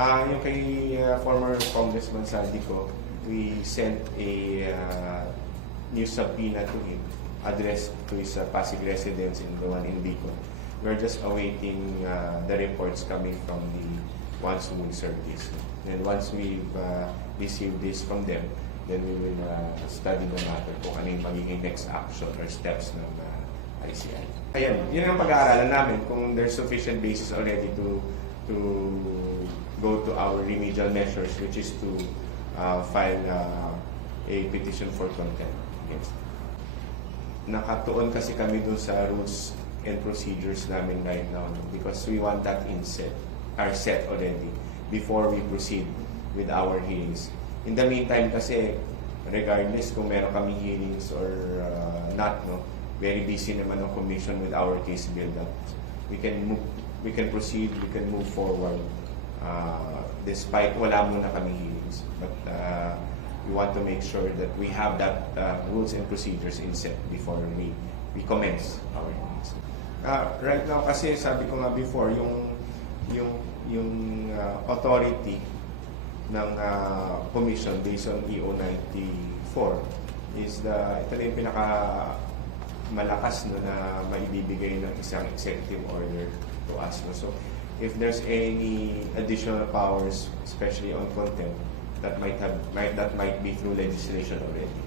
Yung kay former Congressman Saldico, we sent a new subpoena to him addressed to his Pasig residence in the one in Bicol. We're just awaiting the reports coming from the ones who will serve this. And once we've received this from them, then we will study the matter kung ano yung magiging next action or steps ng ICI. Ayan, yun ang pag-aaralan namin kung there's sufficient basis already to go to our remedial measures, which is to file a petition for contempt. Yes. Nakatuon kasi kami dun sa rules and procedures namin right now because we want that set already before we proceed with our hearings. In the meantime kasi, regardless kung meron kami hearings or not, no, very busy naman ang commission with our case build-up. We can proceed, we can move forward despite wala muna kami hearings. But we want to make sure that we have that rules and procedures in set before we commence our hearings. Right now kasi sabi ko nga before, yung authority ng commission based on EO 94 is ito na yung pinaka malakas no, na maibibigay ng isang executive order to us. No? So, if there's any additional powers, especially on contempt, that might be through legislation already.